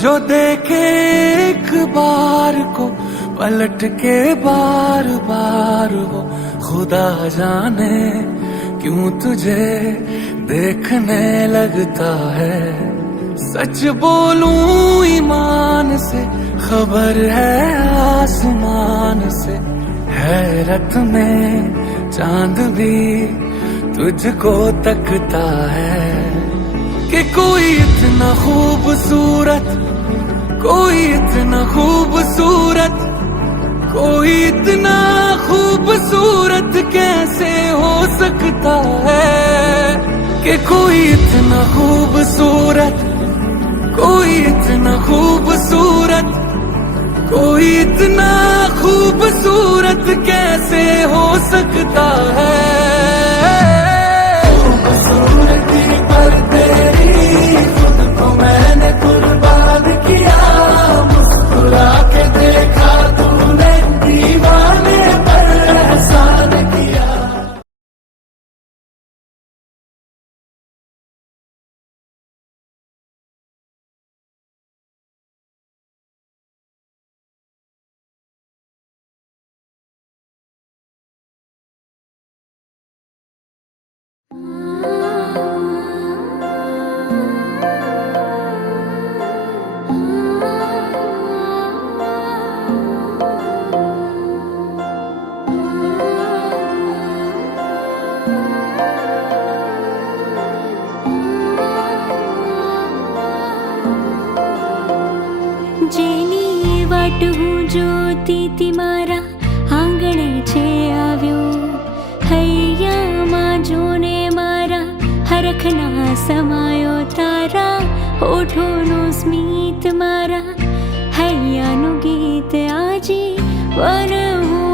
जो देखे एक बार को पलट के बार बार वो खुदा जाने क्यों तुझे देखने लगता है। सच बोलूं ईमान से खबर है आसमान से, हैरत में चांद भी तुझको तकता है कि कोई इतना खूबसूरत, कोई इतना खूबसूरत, कोई इतना खूबसूरत कैसे हो सकता है कि कोई इतना खूबसूरत, कोई इतना खूबसूरत, कोई इतना खूबसूरत कैसे हो सकता है। खूबसूरती पर तेरी खुद को मैंने कुर्बान किया, मुस्कुरा के देखा तूने दीवाने पर एहसान किया। જેની વાટ હું જોતી તી મારા આંગણે છે આવ્યો, હૈયામાં જોને મારા હરખના સમાયો તારા હોઠોનું સ્મિત મારા હૈયાનું ગીત આજે વર હું